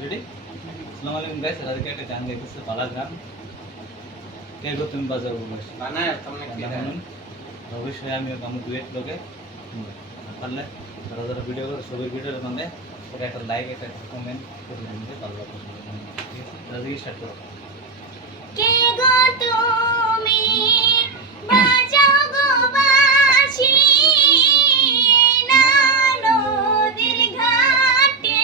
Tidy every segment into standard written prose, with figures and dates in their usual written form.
Ready? আসসালামু আলাইকুম guys, আজকে একটা গান গাইতেছে, পালা গান। কে গো তুমি বাজাবো বস বানায় তোমরা কি জানেন? অবশ্যই আমিও গামু ডুয়েট লগে পারলে যারা যারা ভিডিও করে সবাই ভিডিওর মানে একটা লাইক একটা কমেন্ট করে দিতে পারলো। ঠিক আছে, রাজি স্টার্ট করো। কে গো তুমি বাজাও গো বাঁশি না নদীর ঘাটে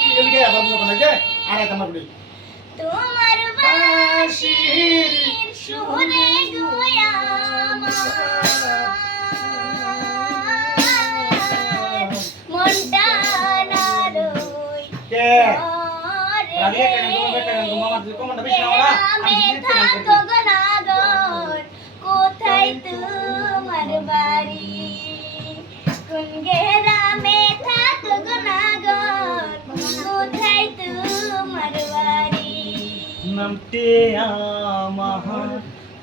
তোমার বাঁশির সুরে গো আমার মনটা নারই কোথায় তোমার বাড়ি? কোন গ্রামে থাকো গো নাগর? কোথায় তোমার বাড়ি? নামটি আমার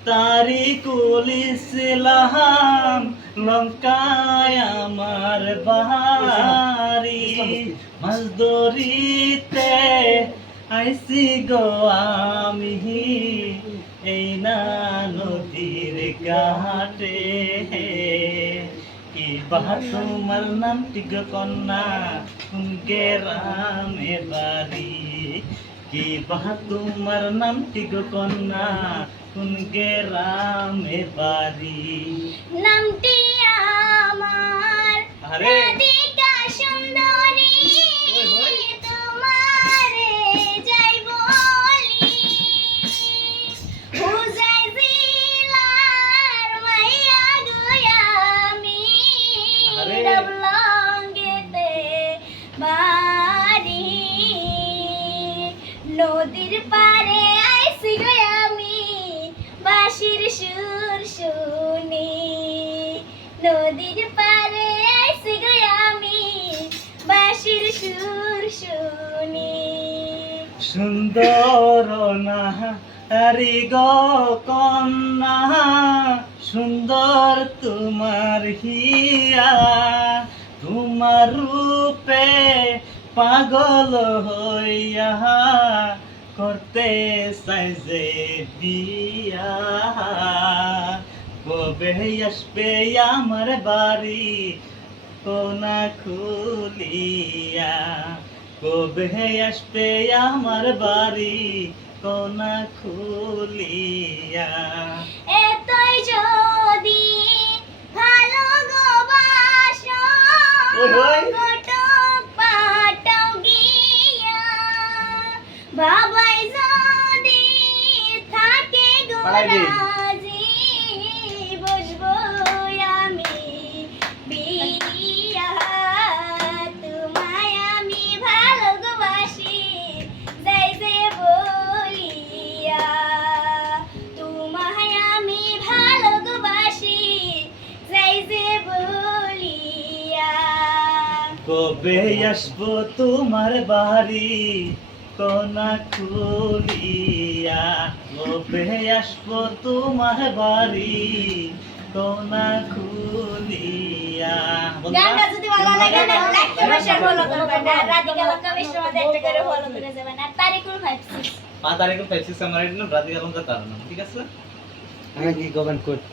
তারিকুল ইসলাম, লঙ্কায় আমার বাড়ি। মাছ ধরিতে আইসি গো আমি এই না নদীর ঘাটে। কি বাহা তোমার নামটি গো কন্যা, কোন গ্রামে বাড়ি? কি বাহা তোমার নামটি গো কন্যা, কোন গ্রামে বাড়ি? নামটি আমার আরে রাধিকা সুন্দরী, তোমারে যাই বলি। হুজাই জিলার মাইয়া গো আমি, আরে। ডাবলঙ্গেতে বাড়ি। নদীর পারে আইসি গো আমি, বাঁশির সুর শুনি। নদীর পারে আইসি গো আমি, বাঁশির সুর শুনি। সুন্দর না আরি গো কন্যা, সুন্দর তোমার হিয়া। তোমার রূপে পাগল হইয়া করতে চাই যে বিয়া। কবে আসবে আমার বাড়ি কোনা খুলিয়া? কবে আসবে আমার বাড়ি কোনা খুলিয়া? এতই যদি ভালো গো বাসো, ওই ওই। ঘটক পাঠাও গিয়া। বাবাই যদি থাকে গো পালাই দে। রাজি, বসবো আমি বিয়া। তোমায় আমি ভালোবাসি যাই যে বলিয়া। তোমায় আমি ভালোবাসি যাই যে বলিয়া। কবে আসবো তোমার বাড়ি কোনা খুলিয়া? কবে আসবো তোমার বাড়ি কোনা খুলিয়া? গানটা যদি ভালো লাগে না লাইক কমেন্ট শেয়ার ফলো করবেন, আর রাধিকা লঙ্কা মিশ্র মধ্যে একটা করে ফলো করে যাবেন, আর তারিকুল 56 5 তারিখে 56 আমার এটা রাধিকা লঙ্কা তার নাম। ঠিক আছে, আমি কি কমেন্ট করি?